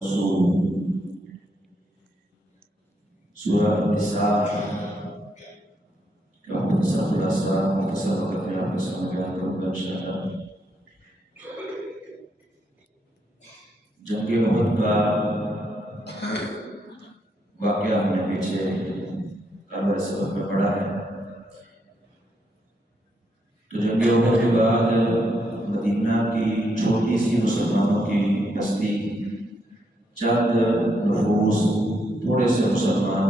سورہ النساء کا مختصر خلاصہ مختصر وقت میں آپ کے سامنے بیان کروں گا انشاءاللہ۔ جنگ احد کا واقعہ ہم نے پیچھے کاربار سبق میں پڑھا ہے۔ تو جنگ احد کے بعد مدینہ کی چھوٹی سی مسلمانوں کی بستی، چند نفوس، تھوڑے سے مسلمان،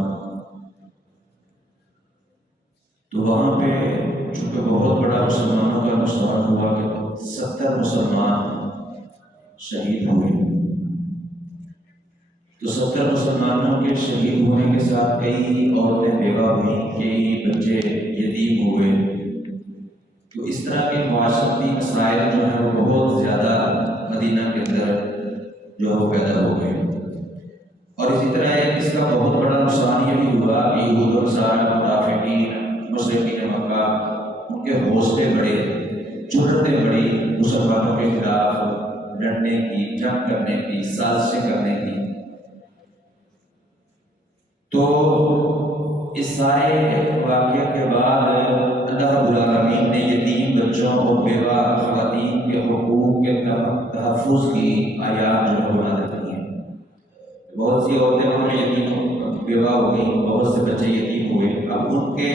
تو وہاں پہ چونکہ بہت بڑا مسلمانوں کا نقصان ہوا کہ 70 مسلمان شہید ہوئے۔ تو 70 مسلمانوں کے شہید ہونے کے ساتھ کئی عورتیں بیوہ ہوئیں، کئی بچے یتیم ہوئے۔ تو اس طرح کے معاشرتی مسائل جو ہیں وہ بہت زیادہ مدینہ کے اندر جو ہے وہ پیدا ہو گئے۔ اور اسی طرح اس کا بہت بڑا نقصان یہ بھی ہوا کہ یہود و نصارہ، منافقین، مشرکین مکہ، ان کے حوصلے بڑے، جرأتیں بڑی مسلمانوں کے خلاف لڑنے کی، جنگ کرنے کی، سازشیں کرنے کی۔ تو اس سارے واقعے کے بعد اللہ رب العالمین نے یتیم بچوں اور بیوہ خواتین کے حقوق کے تحفظ کی آیات جو ہے نازل کی ہیں۔ بہت سی عورتیں یتیم بیوہ ہو گئیں، بہت سے بچے یتیم ہوئے۔ اب ان کے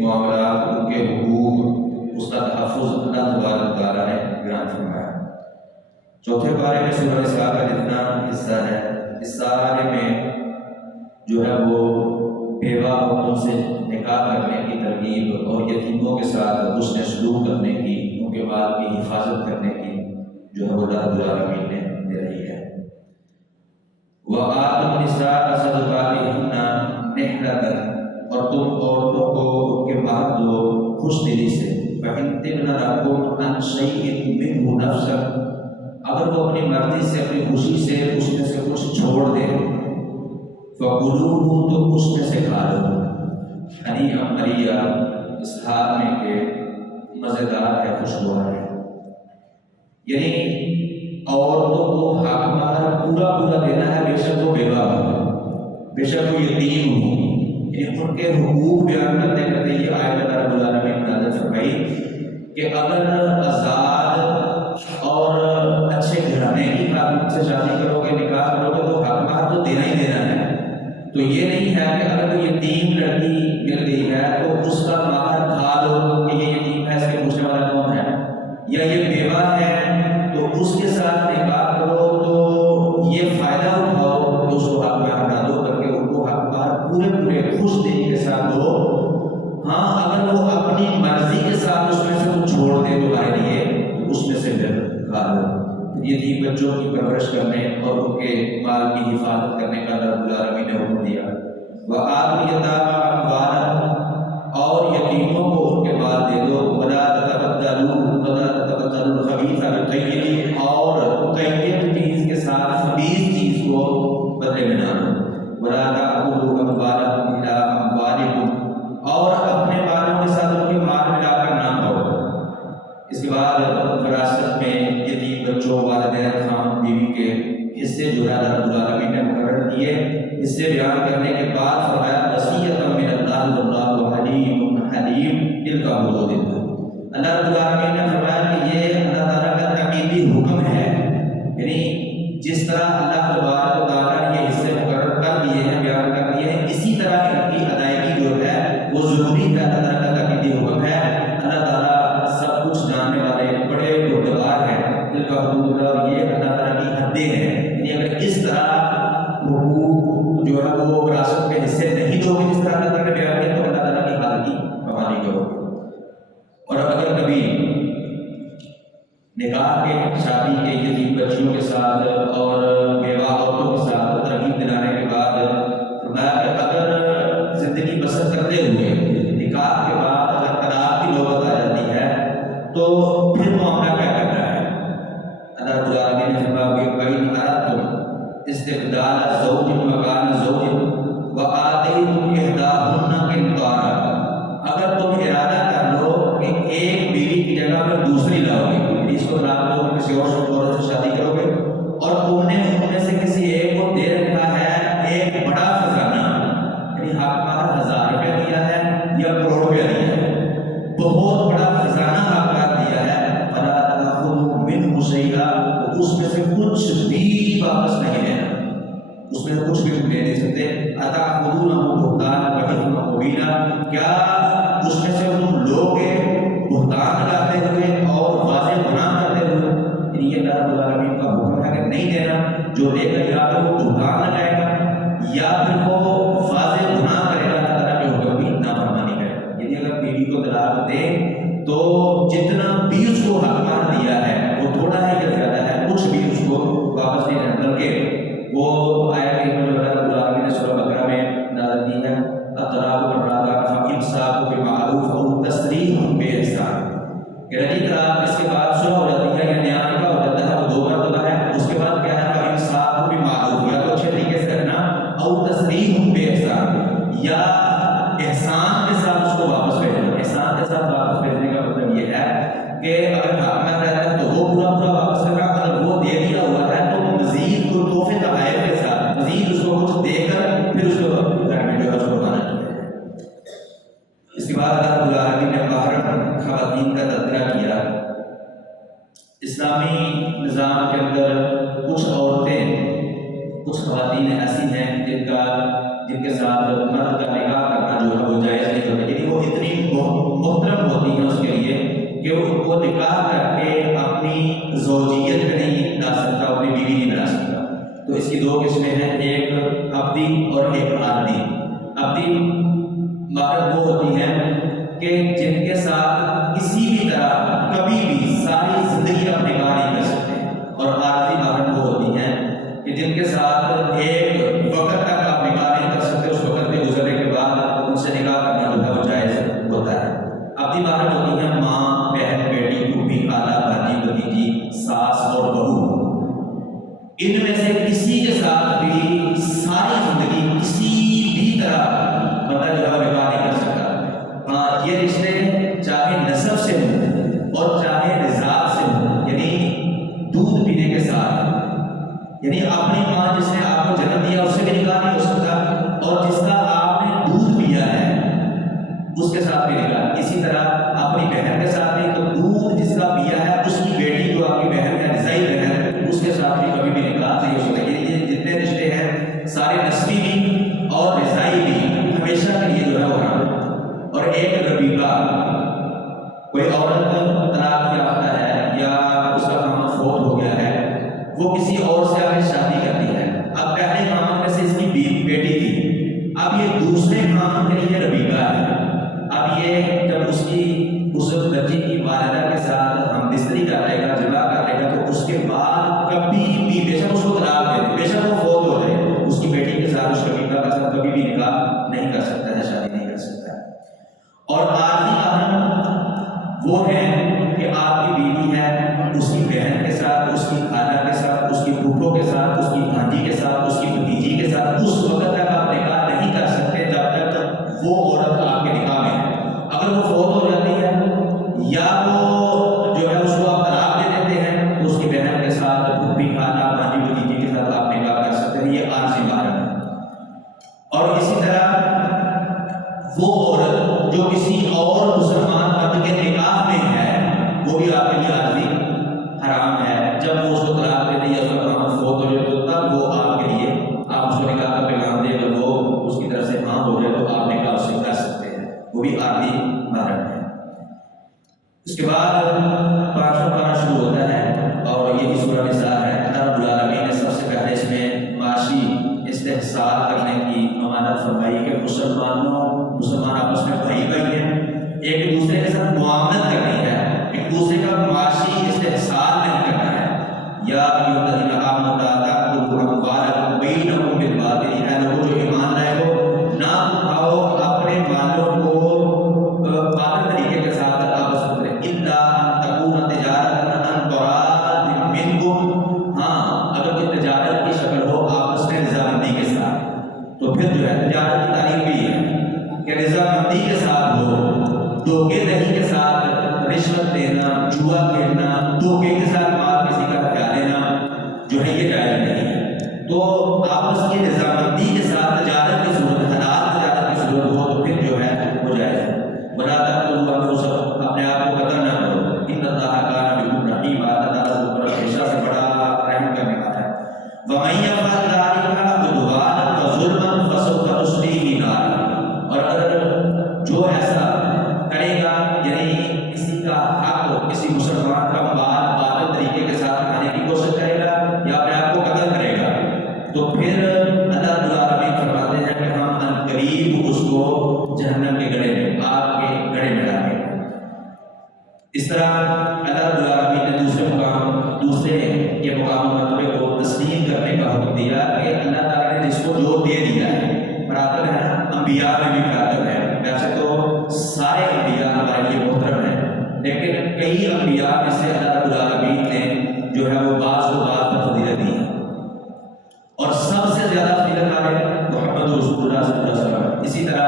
معاملات، ان کے حقوق، اس کا تحفظ اللہ تبارک تعالیٰ نے بیان فرمایا۔ چوتھے پارے میں سورہ نساء کا جتنا حصہ ہے، اس سارے میں جو ہے وہ بیوہ عورتوں سے نکاح کرنے کی ترغیب اور یتیموں کے ساتھ حسن سلوک کرنے کی، ان کے مال کی حفاظت کرنے کی جو ہے وہ اللہ رب العالمین نے دے رہی ہے۔ وَآتُوا النِّسَاءَ صَدُقَاتِهُنَّ نِحْلَةً، اور تم عورتوں کو ان کے مہر دو خوش دلی سے۔ فَإِن طِبْنَ لَكُمْ عَنْ شَيْءٍ مِّنْهُ نَفْسًا، اگر وہ اپنی مرضی سے، اپنی خوشی سے اس میں سے کچھ چھوڑ دے، فَقُلُوهُ، تو اس میں سے کھا لو، ہنیئا مریئا، اس حال میں کہ مزیدار ہے، خوشگوار ہے۔ یعنی عورتوں کو حق مہر پورا دینا ہے، بے شک وہ بیوہ ہو، بے شک وہ یتیم ہو۔ یعنی ان کے حقوق بیان کرتے کرتے یہ آیت اللہ رب العالمین نے نازل فرمائی کہ اگر آزاد اور اچھے گھرانے کی خاتون سے شادی کرو گے، نکاح کرو گے، تو حق مہر تو دینا ہی دینا ہے۔ تو یہ نہیں ہے کہ اگر کوئی یتیم لڑکی مل گئی ہے تو اس کا مہر کھا لو کہ یہ یتیم ہے، اس کے پوچھنے والا کون ہے، یا یہ بیوہ ہے تو اس کے ساتھ نکاح کرو تو یہ فائدہ اٹھاؤ کہ اس کو حق مہر نہ دو، کر کے ان کو حق مہر پورے خوش دلی کے ساتھ دو۔ ہاں اگر وہ اپنی مرضی کے ساتھ اس میں سے کچھ چھوڑ دے تمہارے لیے تو اس میں سے پھر کھا لو۔ یتیم بچوں کی پرورش کرنے اور ان کے مال کی حفاظت کرنے کا اللہ رب العالمین نے حکم دیا۔ وَآتُوا الْيَتَامَىٰ أَمْوَالَهُمْ، اور یتیموں کو ان کے مال دے دو۔ وَلَا تَتَبَدَّلُوا الْخَبِيثَ بِالطَّيِّبِ، اور طیب چیز کے ساتھ خبیث چیز کو بدلے میں نہ دو۔ وَلَا تَأْكُلُوا أَمْوَالَكُمْ إِلَىٰ أَمْوَالِكُمْ، اور اپنے مالوں کے ساتھ ان کے مال ملا کر نہ کھاؤ۔ اس کے بعد وراثت میں یتیم بچوں، والدین، خاوند بیوی کے حصے جو ہے اللہ رب العالمین نے مقرر کیے۔ حصے بیان کرنے کے بعد فرمایا وصیۃ من اللہ واللہ حلیم حلیم، تلک حدود اللہ۔ اللہ رب العالمین نے فرمایا کہ یہ اللہ تعالیٰ کا تقییدی حکم ہے، یعنی جس طرح اللہ تبارک و تعالیٰ نے یہ حصے مقرر کر دیے ہیں، بیان کر دیے ہیں، اسی طرح ان کی ادائیگی جو ہے وہ ضروری ہے۔ اللہ تعالیٰ کا تقییدی حکم ہے۔ اللہ تعالیٰ سب کچھ جاننے والے بڑے بردبار ہیں۔ دل کا حدود اللہ، یہ اللہ تعالیٰ کی حدیں ہیں۔ یعنی اگر اس طرح حقوق جو ہے وہ وراثت میں حصے نہیں دو گے جس طرح اللہ تعالیٰ نے بیان کیا، تو اللہ تعالیٰ کی حد کی پامالی کرو گے۔ اور اگر کبھی نکاح کے، شادی کے، یتیم بچیوں کے ساتھ اور بیوہ عورتوں کے ساتھ ترغیب دلانے کے بعد فرمایا کہ اگر زندگی بسر کرتے ہوئے نکاح کے بعد اگر طلاق کی نوبت آ جاتی ہے تو پھر معاملہ کیا کرنا ہے؟ اللہ رب العالمین نے فرمایا کہ وَإِنْ أَرَدْتُمْ اسْتِبْدَالَ زَوْجٍ مَّكَانَ زَوْجٍ وَآتَيْتُمْ إِحْدَاهُنَّ قِنطَارًا، اگر تم ارادہ کر لو کہ ایک بیوی کی جگہ پر دوسری لاؤ گے، اس کو طلاق دو، کسی اور عورت سے شادی کرو گے، اور تم نے ان میں سے کسی ایک کو اس میں کچھ بھی تم لے نہیں سکتے. اتأخذونہ بہتانا وإثما مبینا، کیا اس میں سے تم لوگ بہتان لگاتے ہوئے اور واضح گناہ کرتے ہوئے؟ یعنی یہ اللہ رب العالمین کا حکم ہے کہ نہیں دینا. جو دے گا یا تو وہ بہتان لگائے گا یا پھر وہ واضح گناہ کرے گا، اللہ تعالیٰ کے حکم کی نافرمانی کرے گا. یعنی اگر بیوی کو طلاق دے تو جتنا بھی اس کو حق مہر دیا ہے وہ تھوڑا ہے یا زیادہ ہے، کچھ بھی اس کو واپس نہیں کرنا. بلکہ وہ آیت جو اللہ رب العالمین نے سورہ بقرہ میں نازل کی ہے، الطلاق مرتان فامساک بمعروف او تسریح باحسان، کہ رجی طلاق اس کے بعد شروع ہو جاتی ہے یا نیا نکاح ہو جاتا ہے، وہ دو مرتبہ ہے. اس کے بعد کیا ہے، فامساک بمعروف، یا تو اچھے طریقے سے کرنا، او تسریح باحسان، یا احسان کے ساتھ اس کو واپس بھیجنا. احسان کے ساتھ واپس بھیجنے کا مطلب یہ ہے کہ اگر حق میں رہتا ہے تو وہ پورا پورا واپس کرنا، اگر وہ دے دیا ہوا ہے تو مزید کو تحفے تحائف کے ساتھ مزید اس کو کچھ دے کر پھر اس کو گھر میں جو ہے اس کو بنا دیا. اس کے بعد اللہ رب العالمین نے باہر خواتین کا تذکرہ کیا. اسلامی نظام کے اندر کچھ عورتیں، کچھ خواتین ایسی ہیں جن کے ساتھ مرد کا نکاح کرنا جو ہے وہ جائز نہیں ہوتا. یعنی وہ اتنی محترم ہوتی ہیں اس کے لیے کہ وہ نکاح کر کے اپنی زوجیت میں نہیں لا سکتا، اپنی بیوی نہیں بنا سکتا. تو اس کی دو قسمیں ہیں، ایک عبدی اور ایک عارضی. عبدی مہر وہ ہوتی ہیں کہ جن کے ساتھ کسی بھی طرح کبھی بھی ساری زندگی آپ نکاح نہیں کر سکتے، اور عارضی مہر وہ ہوتی ہیں کہ جن کے ساتھ ایک وقت تک آپ نکاح نہیں کر سکتے، اس وقت کے گزرنے کے بعد ان سے نکاح کرنا جو ہے وہ جائز ہوتا ہے. عبدی مہر ہوتی ہیں ماں، بہن، بیٹی، پھوپھی، خالہ، بھانجی، بھتیجی، ساس اور بہو. ان میں سے کسی کے ساتھ بھی ساری زندگی کسی بھی طرح بندہ جو ہے وہ نکاح نہیں کر سکتا. ہاں، یہ رشتے چاہے نسب سے ہوں اور چاہے رضاعت سے ہوں، یعنی دودھ پینے کے ساتھ، یعنی اپنی ماں جس نے آپ کو جنم دیا اس سے بھی نکاح نہیں ہو سکتا، اور جس کا آپ نے دودھ پیا ہے اس کے ساتھ بھی نکاح. اسی طرح اپنی بہن کے ساتھ بھی، تو دودھ جس کا پیا ہے اس کی بیٹی جو آپ کی بہن ہے، رضائی بہن، اس کے ساتھ بھی کبھی بھی نکاح نہیں ہو سکتا. یہ جتنے رشتے ہیں سارے نسبی بھی اور رضائی بھی ہمیشہ کے لیے جو ہے وہ حرام. اور ایک ربیبہ، کوئی عورت طلاق یافتہ ہے یا اس کا خامد فوت ہو گیا ہے، وہ کسی اور سے آگے شادی کرتی ہے. اب پہلے خامد میں سے اس کی بیٹی تھی، اب یہ دوسرے خامد کے لیے ربیبہ ہے. اب یہ جب اس بچی کی والدہ کے ساتھ ہم بستری کر لے گا، جمع کر لے گا، تو اس کے بعد کبھی بھی بے شک اس کو طلاق دے دے، بے شک وہ فوت ہو جائے، اس کی بیٹی کے ساتھ، اس ربیبہ کے ساتھ کبھی بھی نکاح نہیں کر سکتا ہے، شادی نہیں کر سکتا ہے. اور عارضی مہر وہ ہے کہ آپ کی بیوی ہے، اس کی بہن کے ساتھ، اس کی خالہ کے ساتھ، اس کی پھوپھو کے ساتھ، اس کی بھانجی کے ساتھ، اس کی بھتیجی کے ساتھ اس وقت تک آپ نکاح نہیں کر سکتے جب تک وہ عورت آپ کے نکاح میں ہے. اگر وہ فوت ہو جاتی ہے یا وہ جو ہے اس کو آپ طلاق دے دیتے ہیں تو اس کی بہن کے ساتھ، پھوپھی، خالہ، بھانجی، بھتیجی کے ساتھ آپ نکاح کر سکتے ہیں. یہ عارضی مہر ہے. اور اسی طرح وہ عورت جو کسی اور مسلمان مرد کے نکاح میں ہے وہ بھی آپ کے لیے عارضی حرام ہے. جب وہ اس کو طلاق دے دے یا اس کا خامد فوت ہو جائے تو تب وہ آپ کے لیے، آپ اس کو نکاح کا پیغام دیں، اگر وہ اس کی طرف سے ہاں ہو جائے تو آپ نکاح اس سے کر سکتے ہیں، وہ بھی عارضی مہر ہے. اس کے بعد 5واں پارہ شروع ہوتا ہے اور یہی سورہ نساء ہے. اللہ رب العالمین نے سب سے پہلے اس میں معاشی استحصال کرنے کی ممانعت فرمائی کہ مسلمان آپس میں بھائی بھائی ہیں، ایک دوسرے کے ساتھ معاملت کرنی ہے، ایک دوسرے کا معاشی استحصال نہیں کرنا ہے. یا ایھا الذین آمنوا لا تأکلوا اموالکم بینکم بالباطل، اے لوگوں جو ایمان لائے ہو، نہ کھاؤ اپنے مالوں کو باطل طریقے کے ساتھ آپس میں، الا ان تکون تجارۃ عن تراض منکم، ہاں اگر کوئی تجارت کی شکل ہو آپس میں رضامندی کے ساتھ، تو پھر جو ہے تجارت کی تعریف بھی ہے کہ رضامندی کے ساتھ ہو. دھوکے دہی کے ساتھ رشوت دینا، جوا کھیلنا، دھوکے کے ساتھ مال کسی کا ہتھیار لینا جو ہے یہ جائز نہیں ہے. تو آپس کی رضامندی کے ساتھ تجارت کی صورت، حلال تجارت کی صورت ہو تو پھر جو ہے وہ جائز ہے. وَلَا تَقْتُلُوا أَنفُسَكُمْ، اپنے آپ کو قتل نہ کرو، إِنَّ اللَّهَ كَانَ بِكُمْ رَحِيمًا، اللہ تعالیٰ ہمیشہ سے بڑا رحم کرنے والا ہے. وَمَن يَفْعَلْ ذَلِكَ عُدْوَانًا وَظُلْمًا فَسَوْفَ نُصْلِيهِ نَارًا. اور اگر جو ایسا کرے گا یعنی کسی کا حق کسی مسلمان کا مال باطل طریقے کے ساتھ کھانے کی کوشش کرے گا یا اپنے آپ کو قتل کرے گا تو پھر اللہ رب العالمین فرماتے ہیں کہ ہم عنقریب اس کو جہنم کے گڑھے میں آگ کے گڑھے میں ڈالیں گے. اس طرح اللہ رب العالمین نے دوسرے کے مقام مرتبے کو تسلیم کرنے کا حکم دیا کہ اللہ تعالیٰ نے جس کو جو دے دیا ہے. مراتب ہے نا، انبیاء میں بھی مراتب ہے. ویسے تو سارے انبیاء ہمارے لیے محترم ہیں، لیکن کئی انبیاء میں سے اللہ رب العالمین نے جو ہے وہ بعض پر فضیلت دی ہے، اور سب سے زیادہ فضیلت والے محمد رسول اللہ صلی اللہ علیہ وسلم. اسی طرح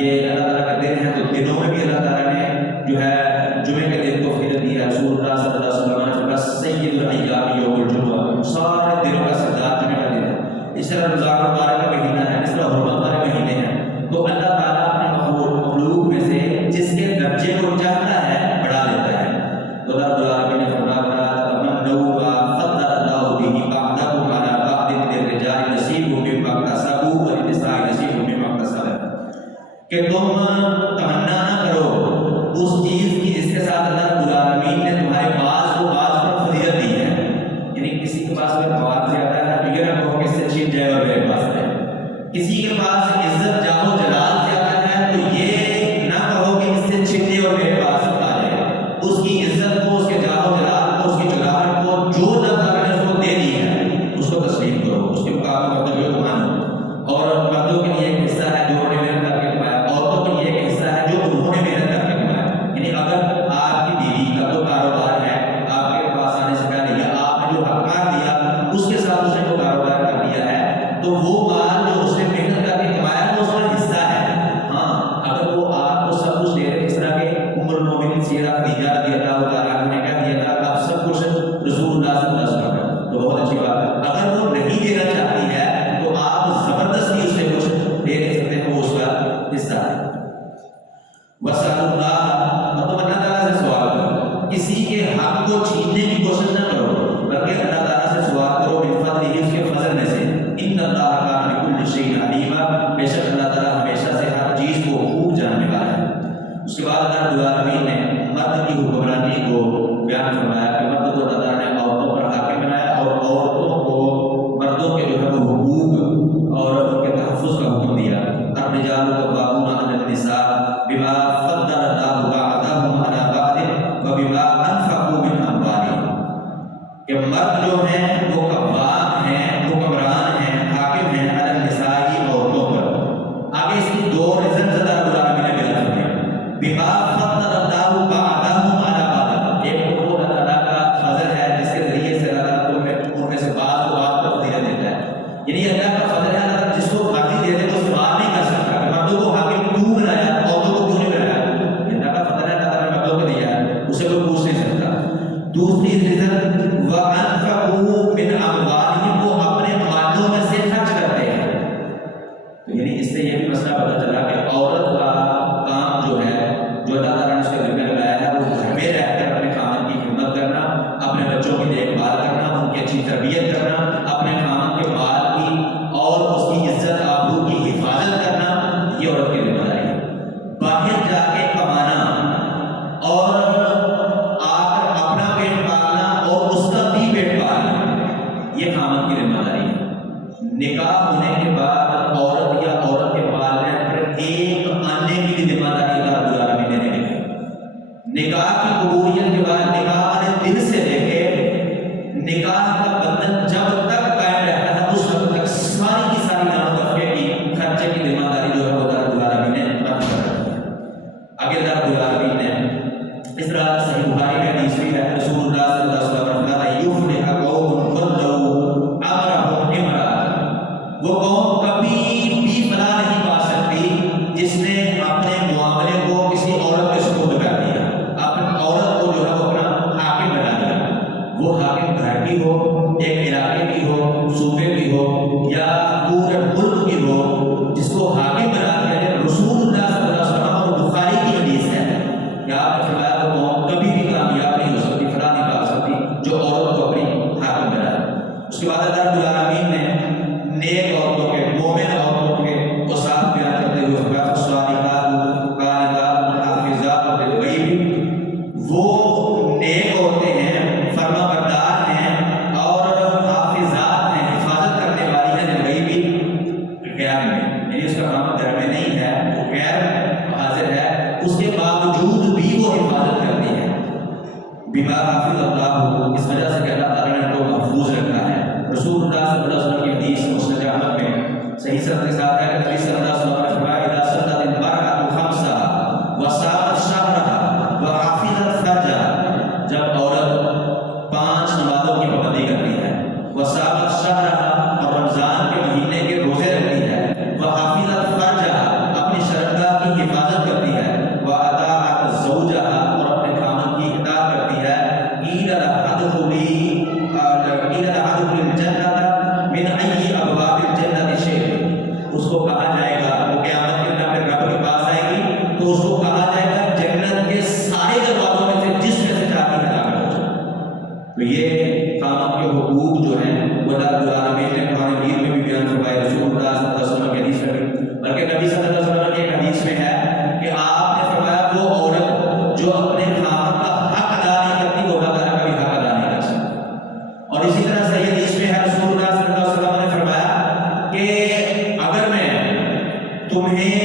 یہ اللہ تعالیٰ کا دن ہے تو دنوں میں بھی اللہ تعالیٰ نے جو ہے جمعے کے دن کو فضیلت دی ہے. رسول اللہ صلی اللہ علیہ وسلم نے فرمایا سید الایام یوم الجمعہ، سارے دنوں کا سردار جمعے کا دن ہے. اس طرح رمضان مبارک کا مہینہ ہے، اس طرح حرمت والے مہینے ہیں. تو اللہ تعالیٰ اپنے مخلوق میں سے جس کے درجے کو چاہتا ہے بڑھا دیتا ہے. تو اللہ رب العالمین نے فرمایا تمنوا ما فضل اللہ به بعضکم علی بعض للرجال نصیب مما اکتسبوا وللنساء نصیب مما اکتسبن، کہ تم تمنا نہ کرو اس چیز کی جس کے ساتھ اللہ رب العالمین نے تمہارے بعض کو بعض پر فضیلت دی ہے. یعنی کسی کے پاس میں مواد زیادہ ہے تو یہ نہ کہو کہ اس سے چھین جائے اور میرے پاس ہے. کسی کے پاس عزت جاہ و جلال زیادہ ہے تو یہ نہ کہو کہ اس سے چھین جائے اور میرے پاس آ جائے. اس کی عزت کو، اس کے جاہ و جلال کو، اس کی جلاوٹ کو جو اللہ تعالیٰ نے اس کو دے دی ہے اس کو تسلیم کرو، اس کے مقام مرتبے کو مانو. اور مردوں کے لیے ایک حصہ ہے جو انہوں نے محنت کر کے کمایا، عورتوں کے لیے ایک حصہ ہے جو انہوں نے محنت کر کے کمایا. یعنی اگر آپ کی بیوی کا تو کاروبار ہے آپ کے پاس آنے سے پہلے یا آپ نے جو حق مار دیا اس کے ساتھ اس نے وہ کاروبار کر دیا ہے تو وہ مال جو اس نے محنت کر کے کمایا وہ اس کا حصہ ہے. ہاں اگر وہ آپ کو سب کچھ دے رہے، جس طرح کہ ام المومنین سیدہ خدیجہ رضی اللہ تعالیٰ عنہا نے کہہ دیا تھا آپ سب کچھ رسول اللہ صلی اللہ علیہ وسلم ہے تو بہت اچھی بات ہے. اگر وہ نہیں دینا چاہتی ہے تو آپ زبردستی اسے کچھ دے نہیں سکتے ہیں، وہ اس کا حصہ ہے. وَاسْأَلُوا اللَّهَ، اور تم اللہ تعالیٰ سے سوال کرو، کسی کے حق کو چھیننے کی کوشش نہ کرو بلکہ اللہ تعالیٰ سے سوال کرو من فضلہ، اس کے فضل میں سے. ان اللہ کان بکل شیء علیما، بے شک اللہ تعالیٰ ہمیشہ سے ہر چیز کو خوب جاننے والا ہے. اس کے بعد اللہ رب العالمین نے مرد کی حکمرانی کو بیان فرمایا کہ مرد کو اللہ تعالیٰ نے عورتوں پر حاکم بنایا اور عورتوں کو مردوں کے جو ہے وہ حقوق اور ان کے تحفظ کا حکم دیا. الرجال قوامون علی النساء بما فضل اللہ بعضهم علی بعض وبما انفقوا من اموالهم، کہ مرد جو ہیں وہ قوام ہیں، حکمران ہیں، حاکم ہیں علی النساء، عورتوں پر. آگے اس کی دو ریزن اللہ رب العالمین نے بیان فرمائے. بما فضل اللہ بعضهم علی بعض، ایک تو اللہ تعالیٰ کا فضل ہے جس کے ذریعے سے اللہ تعالیٰ ان میں سے بعض کو بعض پر فضیلت دیتا ہے. یعنی اللہ کا فضل ہے، اللہ تعالیٰ جس کو مرضی دے دے وہ سوال نہیں کر سکتا کہ مردوں کو حاکم کیوں بنایا عورتوں کو کیوں نہیں بنایا. اللہ کا فضل ہے، اللہ تعالیٰ نے مردوں کو دیا ہے، اسے کوئی پوچھ نہیں سکتا. دوسری ریزن وَأَنفَقُوا مِنْ أَمْوَالِهِمْ، وہ اپنے مالوں میں سے خرچ کرتے ہیں. تو یعنی اس سے یہ بھی مسئلہ پتہ چلا کہ عورت کا کام جو ہے جو اللہ تعالیٰ نے اس کے ذمہ لگایا ہے وہ گھر میں رہ کر اپنے خاوند کی خدمت کرنا، اپنے بچوں کی دیکھ بھال کرنا، ان کی اچھی تربیت کرنا، اپنے خاوند کے مال کی اور اس کی عزت آبرو کی حفاظت کرنا، یہ عورت کی ذمہ داری ہے. باہر جا کے کمانا اور اپنا پیٹ پالنا اور اس کا بھی پیٹ پالنا، یہ خاوند کی ذمہ داری ہے. نکاح ہونے کے بعد عورت یا عورت کے والدین پر ایک آنے کی بھی ذمہ داری اللہ رب العالمین نے دی ہے. نکاح کی قبولیت کے بعد نکاح والے دن سے لے کے نکاح کا بندھن جب تک قائم رہتا ہے اس وقت تک ساری کی ساری نام تفریح کی خرچے کی ذمہ داری جو ہے وہ اللہ رب العالمین نے رکھ کر رکھی ہے. آگے اللہ رب العالمین نے اس طرح صحیح بخاری میں حدیث بھی ہے، رسول اللہ صلی اللہ علیہ وسلم نے فرمایا یفلح قوم ولوا امرهم امرأة، وہ قوم کبھی بھی فلاح نہیں پا سکتی جس نے اپنے معاملے کو کسی عورت کے سپرد کر دیا، اپنی عورت کو جو ہے وہ اپنا حاکم بنا دیا. وہ حاکم گھر کی ہو، ایک علاقے کی ہو، صوبے کی ہو یا پورے ملک کی ہو، جس کو حاکم بنا دیا. رسول اللہ صلی اللہ علیہ وسلم اور بخاری کی حدیث ہے کہ آپ نے فرمایا وہ قوم کبھی بھی کامیاب نہیں ہو سکتی، فلاح نہیں پا سکتی جو عورت کو اپنی حاکم بنا. اس کے بعد اللہ رب العالمین بما حفظ اللہ، اس وجہ سے کہ اللہ تعالیٰ نے ان کو محفوظ رکھا ہے۔ رسول اللہ صلی اللہ علیہ وسلم کی حدیث مسند احمد میں صحیح سند کے ساتھ ہے کہ نبی صلی اللہ علیہ وسلم نے فرمایا اذا صلت المرأة خمسها وصامت شهرها وحفظت فرجها، جب عورت 5 نمازوں کی پابندی کرتی ہے، وصامت شهرها اور رمضان کے مہینے کے روزے رکھتی ہے، وحفظت فرجها اپنی شرمگاہ کی حفاظت کرتی ہے، واطاعت زوجها اور اپنے خامن کی اطاعت کرتی ہے، قیل لها ادخلی الجنة من ای ابواب الجنة شئت، اس کو کہا جائے گا، وہ قیامت کے دن اپنے رب کے پاس آئے گی تو اس کو کہا جائے گا جنت کے سارے دروازوں میں سے جس میں سے چاہتی ہے داخل ہو جائے۔ تو یہ خامن کے حقوق جو ہیں وہ اللہ رب العالمین نے قرآن مجید میں بھی بیان فرمائے، رسول اللہ صلی اللہ علیہ وسلم کی حدیث میں بھی، بلکہ نبی صلی اللہ علیہ وسلم کی ایک حدیث میں ہے کہ آپ نے فرمایا وہ عورت جو اپنے خامن کا حق ادا نہیں کرتی وہ اللہ تعالیٰ کا بھی حق ادا نہیں کر سکتی۔ اور اسی طرح صحیح حدیث میں ہے، رسول اللہ صلی اللہ علیہ وسلم نے فرمایا کہ اگر میں تمہیں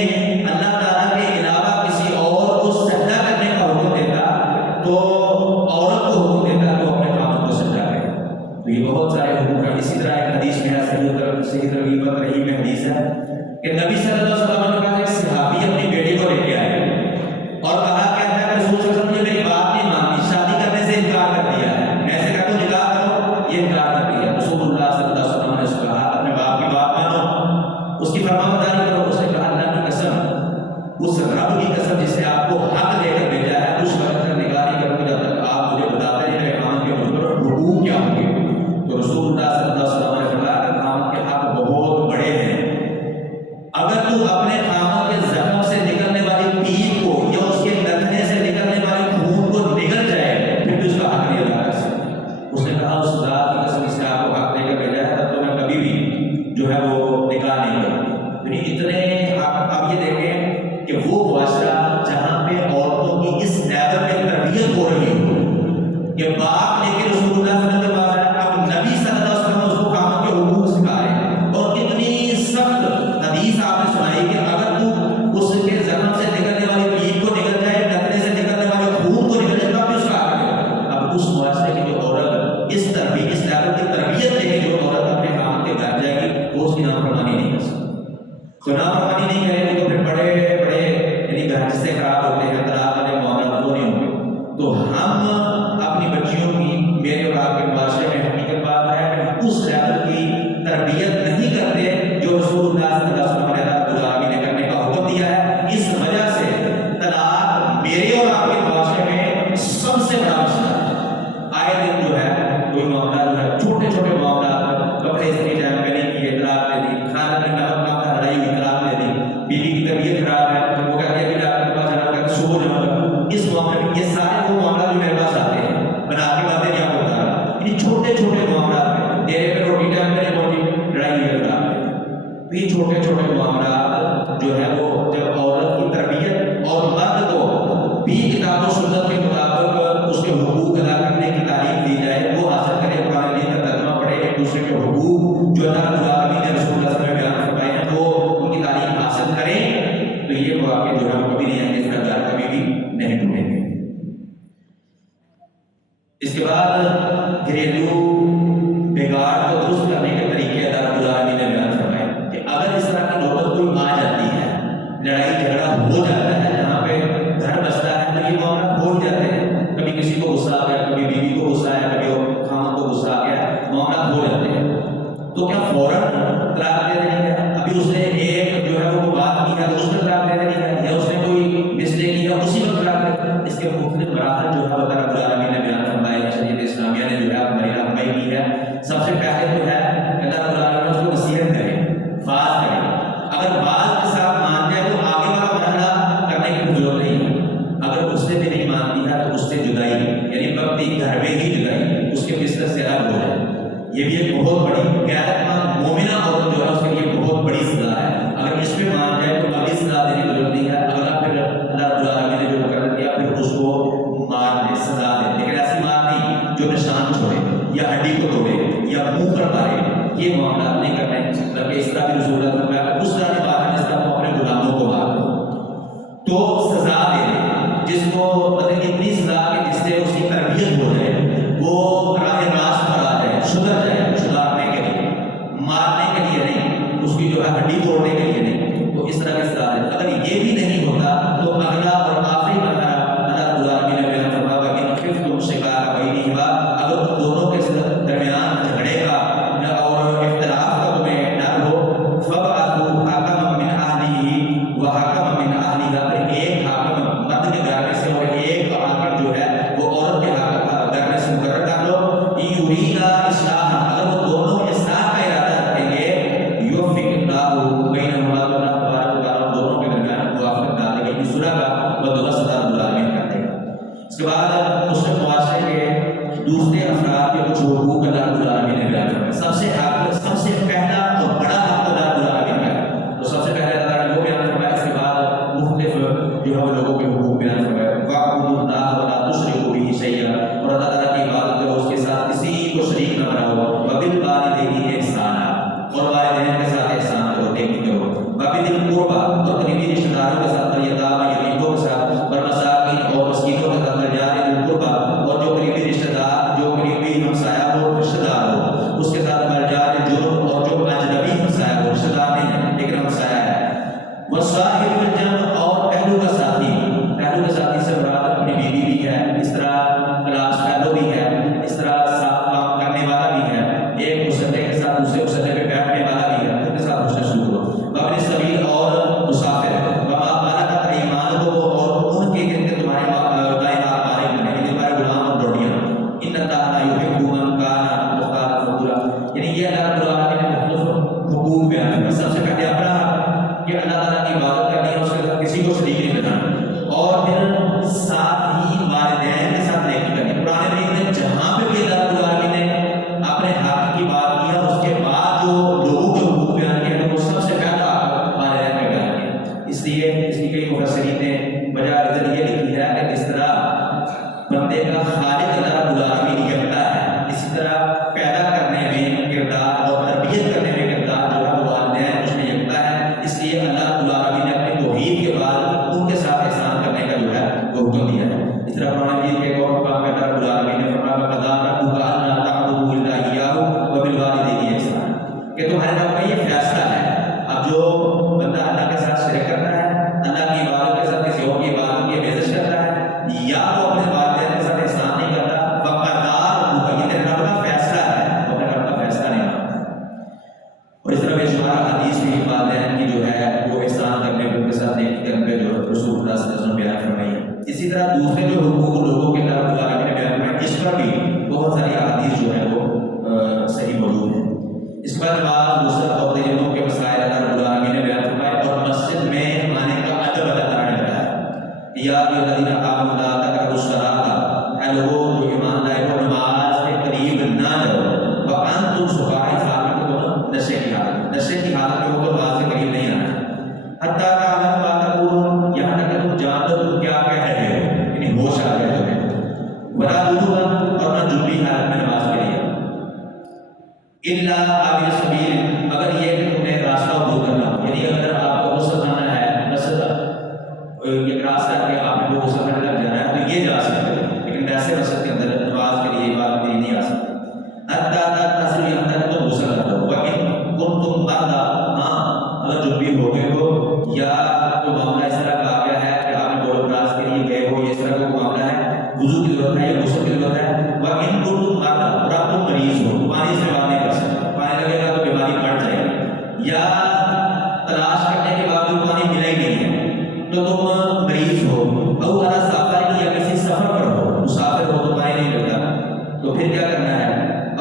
اللہ تعالیٰ کے علاوہ کسی اور کو سجدہ کرنے کا حکم دیتا تو عورت کو حکم دیتا تو اپنے خامن کو سجدہ کرے۔ تو یہ بہت سارے حکم ہیں۔ اسی طرح ایک حدیث میں ہے، صحیح ترغیب رحیم میں حدیث ہے کہ نبی صلی اللہ علیہ وسلم نے کہا ایک صحابی اپنی بیٹی کو لے کے آئے اور کہا کہتا ہے کہ رسول صلی اللہ علیہ وسلم نے میری بات نہیں مانی، شادی کرنے سے انکار کر دیا ہے، میں سے کہتا ہوں نکاح کرو، یہ انکار کر دیا۔ رسول اللہ صلی اللہ علیہ وسلم نے اس کو کہا اپنے باپ کی بات مانو، اس کی فرمانبرداری کرو۔ اس نے کہا اللہ کی قسم، اس رب کی قسم جس نے آپ کو حق دے کر بھیجا ہے، اس وقت تک نکاح نہیں کروں گا جب تک آپ مجھے بتاتے نہیں میرے خامن کے مجھ پر حقوق کیا ہوں گے۔ تو رسول اللہ صلی اللہ علیہ وسلم نے فرمایا کہ خامن کے حق بہت بڑے ہیں، اگر تو اپنے خامن کے زخم سے نکلنے والی پیپ کو یا اس کے لتنے سے نکلنے والے خون کو نگل جائے پھر بھی اس کا حق نہیں ادا کر سکتے۔ اس نے کہا اس ذات کی قسم سے آپ کو حق دے کر بھیجا ہے تب تو میں کبھی بھی جو ہے وہ نکاح نہیں کروں گی۔ یعنی اتنے حق۔ اب یہ دیکھیں کہ وہ معاشرہ جہاں پہ عورتوں کی اس لیول میں تربیت ہو رہی ہو کہ باپ لے کے رسول اللہ صلی اللہ علیہ وسلم اب نبی صلی اللہ علیہ وسلم اس کو خامن کے حقوق سکھا رہے ہیں، اور اتنی سخت حدیث آپ نے سنائی کہ اگر تو اس کے زخم سے نکلنے والی پیپ کو نکل جائے، لتنے سے نکلنے والے خون کو نکل جائے، تب بھی اس کا حق ہے۔ اب اس معاشرے کی جو عورت اس تربیت، اس لیول کی تربیت لے کے جو عورت اپنے خامن کے گھر جائے گی وہ اس کی نافرمانی نہیں کر سکتی۔ تو نافرمانی نہیں کرے گی تو پھر بڑے بڑے یعنی گھر سے خراب ہوتے ہیں، طلاق والے معاملات وہ نہیں ہوں گے۔ تو ہم اپنی بچیوں کی، میرے اور آپ کے معاشرے میں حقیقت بات ہے کہ اس لیول کی تربیت نہیں کرتے جو رسول اللہ صلی اللہ علیہ وسلم نے رب العالمین نے کرنے کا حکم دیا ہے۔ اس وجہ سے طلاق میرے اور آپ کے معاشرے میں سب سے بڑا مسئلہ ہے۔ آئے دن جو ہے کوئی معاملہ جو ہے چھوٹے چھوٹے معاملات، کپڑے صحیح ٹائم پہ نہیں کیے طلاق دے دی، کھانا میں نمک کم تھا لڑائی ہوئی طلاق دے دی، بیوی کی طبیعت خراب ہے وہ کہتے ہیں کہ ڈاکٹر کے پاس جانا کہ سو جاؤں گا، اس معاملے میں یہ سارے وہ معاملات جو میرے پاس آتے ہیں بنا کے باتیں کیا ہوتا ہے، یہ چھوٹے چھوٹے معاملات ہیں، تیرے پہ روٹی ٹائم پہ نہیں روٹی لڑائی ہوئی طلاق دے دی۔ تو یہ چھوٹے چھوٹے معاملات جو ہے وہ جب عورت کی تربیت اور مرد کو بھی کتاب و سنت کے مطابق اس کے حقوق ادا کرنے کی تعلیم دی جائے، وہ حاصل کرے، قرآن مجید کا ترجمہ پڑھے، ایک دوسرے کے حقوق جو اللہ رب العالمین نے رسول اللہ صلی اللہ علیہ وسلم میں بیان فرمائے ہیں وہ ان کی تعلیم حاصل کریں، تو یہ واقعے جو ہے وہ کبھی نہیں آئیں گے، اس کا جال کبھی بھی نہیں ٹوٹیں گے۔ اس کے بعد گھریلو بگاڑ کو درست کرنے کے طریقے اللہ رب العالمین نے بیان فرمائے کہ اگر اس طرح کی نوبت کوئی آ جاتی ہے، لڑائی جھگڑا ہو جاتا ہے، جہاں پہ گھر بستا ہے تو یہ معاملات ہو جاتے ہیں، کبھی کسی کو غصہ آ گیا، کبھی بیوی کو غصہ آیا، کبھی خامن کو غصہ آ گیا، معاملات ہو جاتے ہیں، تو کیا فوراً طلاق دے دیں گے؟ ابھی اس نے ایک جو ہے وہ بات کی ہے تو اس نے طلاق دے دیں گے، یا اس نے کوئی مسٹیک کی ہے اسی وقت طلاق دے دیں؟ اس کے مختلف مراحل جو ہے اللہ رب العالمین نے بیان فرمائے ہیں، شریعت اسلامیہ نے جو ہے ہماری رہنمائی کی ہے۔ سب سے پہلے تو ہے کہ اللہ رب العالمین اس کو نصیحت کرے، فاس کرے، اگر باز کے ساتھ مان جائے تو آگے والا مرحلہ کرنے کی ضرورت نہیں ہے، اگر اس سے بھی نہیں مانتی ہے تو اس سے جدائی، یعنی وقتی گھر میں ہی جدائی، اس کے بستر سے الگ ہو جائے۔ یہ بھی ایک بہت بڑی غیرت مند مومنہ عورت جو ہے اس کے لیے بہت بڑی سزا ہے، اگر اس پہ مان جائے تو ابھی سزا دینے کی ضرورت نہیں ہے، اگلا پھر اللہ رب العالمین نے جو کر دیا پھر اس کو مار دے، سزا دے، لیکن ایسی مار نہیں جو نشان چھوڑے یا ہڈی کو توڑے یا منہ پر مارے، یہ معاملات نہیں کرنے، بلکہ اس طرح بھی رسول اللہ صلی اللہ علیہ وسلم اس طرح کی بات ہے جس طرح اپنے غلاموں کو مار دو تو سزا دے، جس کو مطلب اتنی سزا کہ جس سے اس کی تربیت ہو ساتھ احسان کرو، نیکی کرو، وَبِذِي الْقُرْبَىٰ اور قریبی رشتہ داروں کے ساتھ، وَالْيَتَامَىٰ یتیموں کے ساتھ، وَالْمَسَاکِینِ اور مسکینوں کے ساتھ، وَالْجَارِ ذِی الْقُرْبَىٰ اور جو قریبی رشتہ دار، جو قریبی ہمسایہ ہو، رشتہ دار ہو، اس کے ساتھ، وَالْجَارِ الْجُنُبِ اور جو اجنبی ہمسایہ ہو، رشتہ دار نہیں ہے لیکن ہمسایہ ہے، وَالصَّاحِبِ بِالْجَنبِ اور پہلو کا ساتھی، پہلو کا ساتھی سے مراد اپنی بیوی بھی ہے، اس طرح کلاس فیلو بھی ہے، اس طرح ساتھ کام کرنے والا بھی ہے، ایک مسلح کے ساتھ دوسرے مسلح پہ بیٹھنے والا بھی ہے، ان کے ساتھ حسن سلوک کرو، وابن السبیل اور مسافر، وما ملکت ایمانکم اور ان کے جن کے تمہارے دائیں ہاتھ مالک بنے، یعنی تمہارے غلام اور ڈوڈیاں، ان اللہ لا یحب من کان مختالا فخورا، یعنی یہ اللہ رب العالمین نے مختلف حقوق بیان کیے، سب سے پہلے اپنا کہ اللہ تعالیٰ کی عبادت کرنی ہے، اس کے ساتھ کسی کو شریک نہیں بنانا، اور پھر ساتھ ہی والدین کے ساتھ نیکی کرنی۔ قرآن مجید نے جہاں پہ بھی اللہ رب العالمین نے اپنے حق کی بات کی ہے، اس کے بعد جو لوگوں کے حقوق بیان کیے ہیں وہ سب سے پہلا والدین کا بیان کیا، اس لیے اس کی کئی مفسرین نے وجہ ادھر یہ لکھی ہے کہ اس طرح بندے کا خالق اللہ رب العالمین یکتا ہے، اسی طرح پیدا کرنے میں کردار اور تربیت کرنے میں کردار جو ہے وہ والدین اس میں یکتا ہے، اس لیے اللہ رب العالمین نے اپنی توحید کے بعد ان کے ساتھ احسان کرنے کا جو ہے وہ حکم دیا ہے۔ اس طرح قرآن مجید کے ایک اور مقام میں اللہ رب العالمین نے فرمایا وَقَضَىٰ رَبُّكَ أَلَّا تَعْبُدُوا إِلَّا إِيَّاهُ وَبِالْوَالِدَيْنِ إِحْسَانًا، کہ تمہارے رب کا یہ فیصلہ ہے۔ اب جو بندہ اللہ کے ساتھ شرک کرتا ہے، اللہ کی عبادت کے ساتھ کسی اور کی عبادت کی بیزش کرتا ہے، یا وہ اپنے والدین کے ساتھ احسان نہیں کرتا، وَقَضَىٰ رَبُّكَ یہ تیرے رب کا فیصلہ ہے، وہ اپنے رب کا فیصلہ نہیں مانتا۔ اور اس طرح بے شمار حدیث میں والدین کی جو ہے وہ احسان کرنے پہ، ان کے ساتھ نیکی کرنے پہ جو رسول اللہ صلی اللہ علیہ وسلم بیان فرمائی ہے۔ اسی طرح دوسرے جو حقوق لوگوں کے اللہ رب العالمین نے بیان فرمائے، اس پر بھی بہت ساری احادیث جو ہے وہ صحیح موجود ہیں۔ اس کے بعد نماز، غسل اور تیمم کے مسائل اللہ رب العالمین نے بیان فرمائے، اور مسجد میں آنے کا ادب اللہ تعالیٰ نے بتایا، یا ایھا الذین آمنوا لا تقربوا الصلاۃ، اے لوگوں جو ایمان لائے ہو نماز کے قریب نہ جاؤ، وانتم سکارى، حالت میں نشے کی حالت، نشے کی حالت میں ہو تو نماز کے قریب نہیں آنا، حتیٰ تعلموا ما تقولون، یہاں تک کہ تم جان لو تم کیا کہہ رہے ہو، یعنی ہوش آ گئے تمہیں، ولا وضوء اور نہ جنوبی حالت میں نماز کے لیے، الا عابر السبیل، اگر یہ کہ تمہیں راستہ عبور کرنا ہو، یعنی اگر آپ کو غسل کرنا ہے، مسجد ایک راستہ ہے کہ آپ نے وہ غسل کرنے لگ جانا ہے تو یہ جا سکتے ہیں، لیکن ویسے مسجد کے اندر نماز کے لیے عبادت کے لیے نہیں آ سکتے، حتیٰ تصل یہاں تک تم غسل کر دو، وَإِن كُنتُمْ مَرْضَىٰ، ہاں اگر جنوبی ہو گئے ہو، یا تو معاملہ اس طرح کا آ گیا ہے کہ آپ نے بول کلاس کے لیے گئے ہو، اس طرح کا معاملہ ہے، وضو کی ضرورت ہے یا غسل کی ضرورت ہے، وَإِن كُنتُمْ مَرْضَىٰ اور آپ تم مریض ہو، پانی استعمال نہیں کر سکتے، پانی لگے گا تو بیماری بڑھ جائے گی، یا تلاش کرنے کے باوجود پانی ملا ہی نہیں ہے تو تم مریض ہو، او علی سفر یا کسی سفر پر ہو، مسافر ہو تو پانی نہیں لگتا، تو پھر کیا کرنا ہے،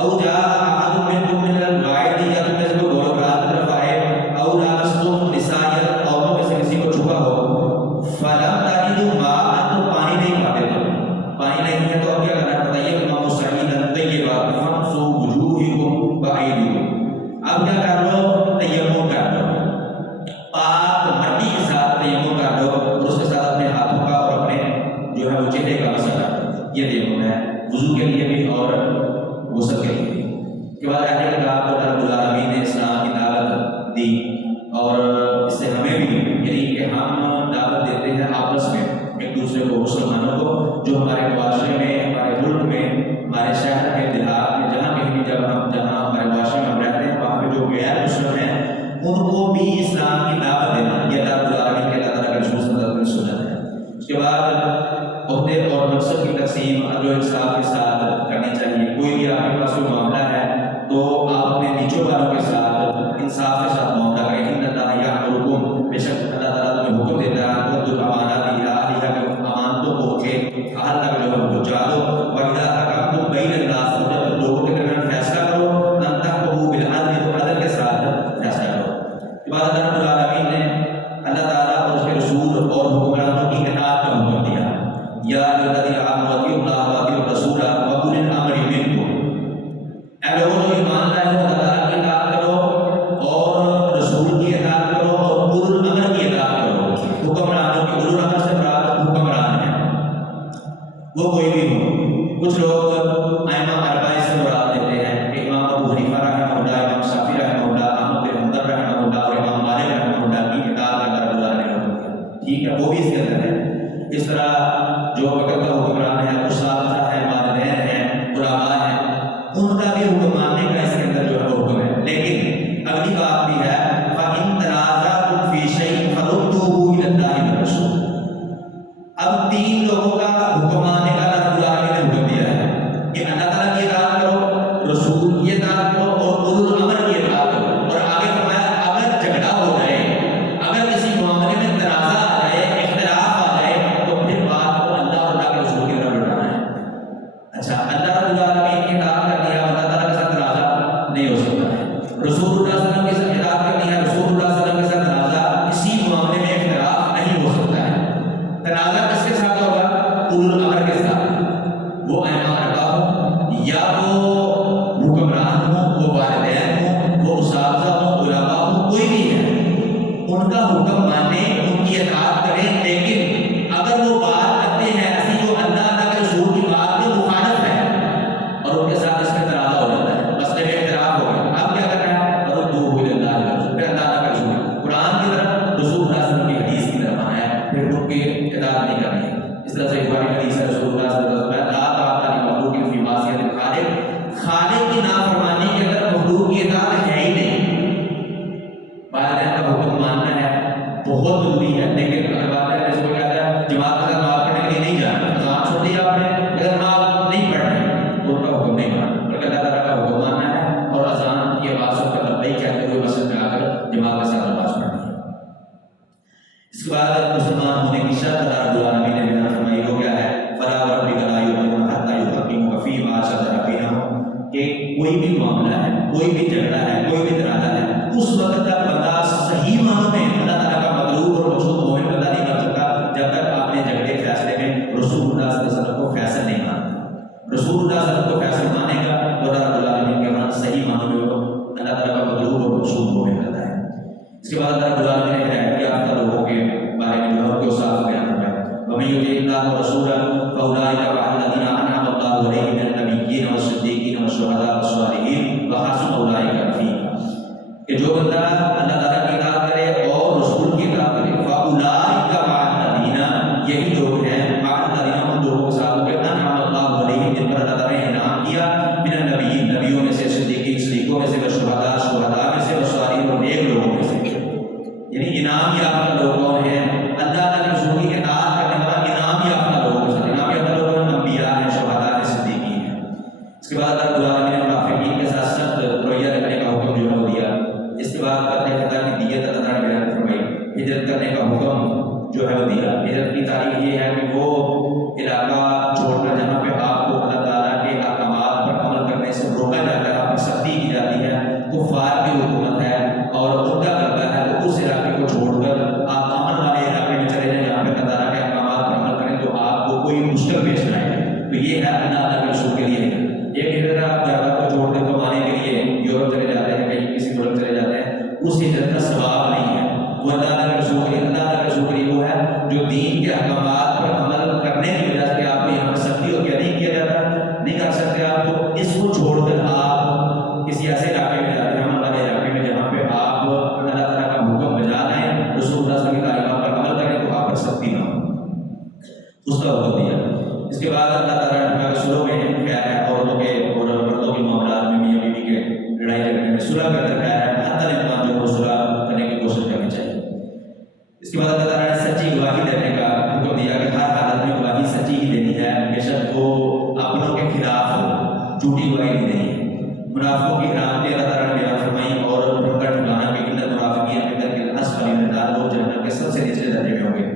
او جاء احد منکم من الغائط، یا تم میں سے کوئی گور کی طرف آئے، او لامستم النساء، عورتوں میں سے کسی کو چھپا ہو، فلم تجدوا ماء، تو پانی نہیں پاتے، تو پانی نہیں ہے تو اب کیا کرنا ہے، فتیمموا صعیدا طیبا فامسحوا وجوہکم وایدیکم، اب کیا کر لو، تیمم کر لو، پاک مٹی کے ساتھ تیمم کر لو، اور اس کے ساتھ اپنے ہاتھوں کا اور اپنے جو ہے وہ چہرے کا مسح کر لو، یہ تیمم ہے وضو کے لیے بھی اور غسل کے لیے بھی۔ اس کے بعد اہل کتاب کو رب العالمین نے اسلام کی دعوت دی، اور اس سے ہمیں بھی، یعنی کہ ہم دعوت دیتے ہیں آپس میں ایک دوسرے کو، مسلمانوں کو، جو ہمارے معاشرے میں، ہمارے ملک میں، ہمارے شہر میں، دیہات میں، جہاں کہیں بھی جہاں ہمارے معاشرے میں ہم رہتے ہیں، وہاں پہ جو غیر مسلم ہیں ان کو بھی اسلام کی دعوت دینا، یہ اللہ رب العالمین کے اللہ تعالیٰ کے رسول صلی اللہ علیہ وسلم سنت ہے۔ اس کے بعد عہدے اور منصب کی تقسیم عدل و انصاف کے ساتھ کرنی چاہیے، کوئی بھی آپ کے پاس کوئی معاملہ ہے تو آپ اپنے نیچوں والوں کے ساتھ انصاف کے ساتھ معاملہ کریں، ان اللہ یأمرکم، بے شک اللہ تعالیٰ تمہیں حکم دیتا ہے، تؤدوا الامانات الی اہلہا، کہ امانتوں کو ان کے اہل تک جو ہے پہنچا دو، وَإِذَا حَكَمْتُم بَيْنَ النَّاسِ، جب لوگوں کے درمیان فیصلہ کرو، أَن تَحْكُمُوا بِالْعَدْلِ، تو عدل کے ساتھ فیصلہ کرو۔ اس کے بعد اللہ رب العالمین نے اللہ تعالیٰ اور اس کے رسول اور حکمرانوں کی اطاعت کا حکم دیا، یا ایھا الذین آمنوا اطیعوا اللہ وَاطیعوا الرسول ٹھیک ہے، وہ بھی اس کے اندر ہے۔ اس طرح جو وقت کا حکمران ہے، اساتذہ ہے، والدین ہیں، علماء ہیں، ان کا بھی حکم ماننے کا اس کے اندر جو ہے وہ حکم ہے۔ لیکن اگلی بات بھی ہے فَإِن تَنَازَعْتُمْ فِي شَيْءٍ فَرُدُّوهُ إِلَى اللَّهِ وَالرَّسُولِ۔ اب تین لوگوں کا حکم ماننے کا اللہ رب العالمین نے حکم دیا ہے کہ اللہ تعالیٰ کی اطاعت کرو، رسول کی اطاعت کرو اور اولو الامر کی اطاعت کرو۔ اور آگے فرمایا اگر جھگڑا ہو جائے، اگر کسی معاملے میں تنازع آ جائے، اختلاف آ جائے، تو پھر بات کو اللہ اور اللہ کے رسول کی طرف لوٹانا ہے۔ اچھا، اللہ رب العالمین کی اطاعت کرنی ہے، اللہ تعالیٰ کے ساتھ تنازع نہیں ہو سکتا ہے۔ رسول اللہ صلی اللہ علیہ وسلم کے ساتھ اطاعت کرنی ہے، رسول اللہ صلی اللہ علیہ وسلم کے ساتھ تنازع کسی معاملے میں اختلاف نہیں ہو سکتا ہے۔ تنازع کس کے ساتھ ہوگا؟ اولو الامر کے ساتھ، وہ ائمہ اربعہ ہوں، یا وہ حکمران ہوں، وہ والدین ہوں، وہ اساتذہ ہوں، علماء ہوں، کوئی بھی ہے، ان کا حکم مانیں، ان کی اطاعت کریں۔ لیکن اگر وہ بات کرتے ہیں ایسی جو اللہ کے رسول کی بات کے مخالف ہے اور ان کے ساتھ اس میں تنازع ہو جاتا ہے، مسئلے میں اختلاف ہو گیا، اب کیا کرنا ہے؟ فَرُدُّوهُ إِلَى اللَّهِ وَالرَّسُولِ، پھر اللہ کے رسول قرآن کی طرف، رسول اللہ صلی اللہ علیہ وسلم کی حدیث کی طرف آنا ہے، پھر ان کی اطاعت نہیں کرنی ہے۔ اس طرح سے بخاری حدیث ہے، رسول اللہ صلی اللہ علیہ وسلم لا طاعۃ لمخلوق فی معصیۃ الخالق، خالق کی نافرمانی کے اندر مخلوق کی اطاعت ہے ہی نہیں۔ والدین کا حکم ماننا ہے بہت ضروری ہے، لیکن اگر والدین جیسے کوئی کہتا ہے جماعت کا نماز پڑھنے کے لیے نہیں جانا، نماز چھوڑ دی آپ نے، اگر نماز نہیں پڑھ رہے تو ان کا حکم نہیں ماننا، بلکہ اللہ تعالیٰ کا حکم ماننا ہے اور اذان کی آواز سن کر لبیک کہتے ہوئے مسجد میں آ کر جماعت کے ساتھ نماز پڑھنی ہے۔ اس کے بعد مسلمان ہونے کی شرط اللہ رب العالمین نے بیان فرمائی، وہ کیا ہے؟ فَلَا وَرَبِّكَ لَا يُؤْمِنُونَ حَتَّىٰ يُحَكِّمُوكَ فِيمَا شَجَرَ بَيْنَهُمْ، کہ کوئی بھی معاملہ ہے، کوئی بھی جھگڑا ہے، کوئی بھی تنازع ہے، اس وقت تک بندہ صحیح معنوں میں اللہ تعالیٰ کا مطلوب اور مقصود مومن بندہ نہیں کر سکتا جب تک آپ نے جھگڑے فیصلے میں رسول اللہ صلی اللہ علیہ وسلم کو فیصل نہیں مانا۔ رسول اللہ صلی اللہ علیہ وسلم کو فیصل مانے گا تو اللہ رب العالمین کے ہاں صحیح معنوں میں وہ اللہ تعالیٰ کا مطلوب اور مقصود مومن بنتا ہے۔ اس کے بعد اللہ رب العالمین نے ہدایت یافتہ لوگوں کے بارے میں جو ہے کو صاف بیان فرمایا، وَمَن يُطِعِ اللَّهَ وَرَسُولَهُ فَأُولَٰئِكَ مَعَ الَّذِينَ أَنْعَمَ اللَّهُ عَلَيْهِم مِّنَ النَّبِيِّينَ وَالصِّدِّيقِينَ وَالشُّهَدَاءِ وَالصَّالِحِينَ وَحَسُنَ أُولَٰئِكَ رَفِيقًا، کہ جو بندہ اللہ تعالیٰ کی اطاعت کرے اور رسول کی اطاعت کرے، فَأُولَٰئِكَ مَعَ الَّذِينَ، یہی لوگ ہیں، مع الَّذِينَ ان لوگوں کے ساتھ کہ أَنْعَمَ اللَّهُ عَلَيْهِم جن پر اللہ تعالیٰ نے انعام کیا، مِنَ النَّبِيِّينَ نبیوں میں سے، صدیقین صدیقوں میں سے، وَالشُّهَدَاء شہداء میں سے، وَالصَّالِحِينَ اور نیک لوگوں میں سے۔ یعنی انعام یافتہ لوگ کون ہیں؟ اللہ تعالیٰ کے رسول کی اطاعت کرنے والا انعام یافتہ لوگوں کے ساتھ، انعام یافتہ لوگ ہیں، انبیاء ہیں، شہداء ہیں، صدیقین ہیں۔ اس کے بعد اللہ تعالیٰ نے منافقین کے ساتھ سخت رویہ رکھنے کا حکم جو ہے وہ دیا۔ اس کے بعد قتل خطا کی دیت اللہ تعالیٰ نے بیان فرمائی، ہجرت کرنے کا حکم جو ہے وہ دیا۔ ہجرت کی تعریف یہ ہے کہ وہ علاقہ چھوڑ کر جہاں پہ آپ کو اللہ تعالیٰ کے احکامات پر عمل کرنے سے روکا جاتا ہے، آپ پر سختی کی جاتی ہے، کفار کی حکومت ہے اور ان کا غلبہ ہے، تو اس علاقے کو چھوڑ کر آپ امن والے علاقے میں چلے جائیں جہاں پہ اللہ تعالیٰ کے احکامات پر عمل کریں تو آپ کو کوئی مشکل پیش نہ آئے۔ تو یہ ہے اللہ کے رسول کے لیے ایک ہجرت، آپ جگہ کو چھوڑ کر کمانے کے لیے یورپ چلے جاتے ہیں، کہیں کسی ملک چلے جاتے ہیں، اس ہجرت کا ثواب نہیں ہے، وہ اللہ کے رسول کے لیے، اللہ کے رسول کے لیے وہ ہے جو دین کے احکامات پر عمل کرنے کی وجہ سے آپ کو یہاں پر سختی ہو گیا نہیں کیا جاتا، نہیں کر سکتے آپ، تو اس کو چھوڑ کر آپ کسی ایسے علاقے میں جاتے ہیں، امن والے علاقے میں جہاں پہ آپ اللہ تعالیٰ کا حکم بجا لائیں، رسول اللہ صلی اللہ علیہ وسلم کی تعلیمات پر عمل کریں تو آپ پر سختی نہ ہو، اس کا حکم دیا۔ اس کے بعد اللہ تعالیٰ نے شروع میں کیا ہے عورتوں کے اور مردوں کے معاملات میں میاں بیوی کے لڑائی جھگڑے میں صلح کا کیا ہے، حتی الامکان جو ہے صلح کرنے کی کوشش کرنی چاہیے۔ اس کے بعد اللہ تعالیٰ نے سچی گواہی دینے کا حکم دیا کہ ہر حالت میں گواہی سچی ہی دینی ہے، بے شک وہ اپنوں کے خلاف ہو، جھوٹی گواہی نہیں دینی ہے۔ منافقوں کی علامتیں اللہ تعالیٰ نے بیان فرمائی اور ان کا ٹھکانہ کہ ان المنافقین فی الدرک الاسفل من النار، وہ جہنم کے سب سے نچلے درجے میں ہوں گے۔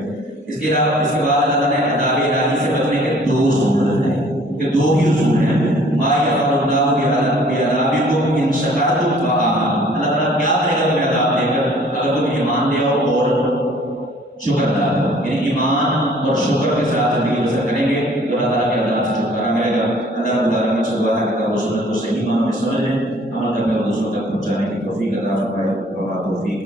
اس کے بعد اللہ تعالیٰ نے عذاب الہی سے بچنے کے دو اصول بتائے کہ دو ہی اصول ہیں، ما یفعل اللہ بعذابکم ان شکرتم وآمنتم، اللہ تعالیٰ کیا کرے گا تمہیں عذاب دے کر اگر تم ایمان لے آؤ اور شکر ادا کرو، یعنی ایمان اور شکر کے ساتھ زندگی بسر کریں گے تو اللہ تعالیٰ کے عذاب سے چھٹکارا ملے گا۔ اللہ رب العالمین سے دعا ہے کہ کتاب و سنت کو صحیح معنوں میں سمجھیں، عمل کر کے دوسروں تک پہنچانے کی توفیق عطا فرمائے۔ وما توفیق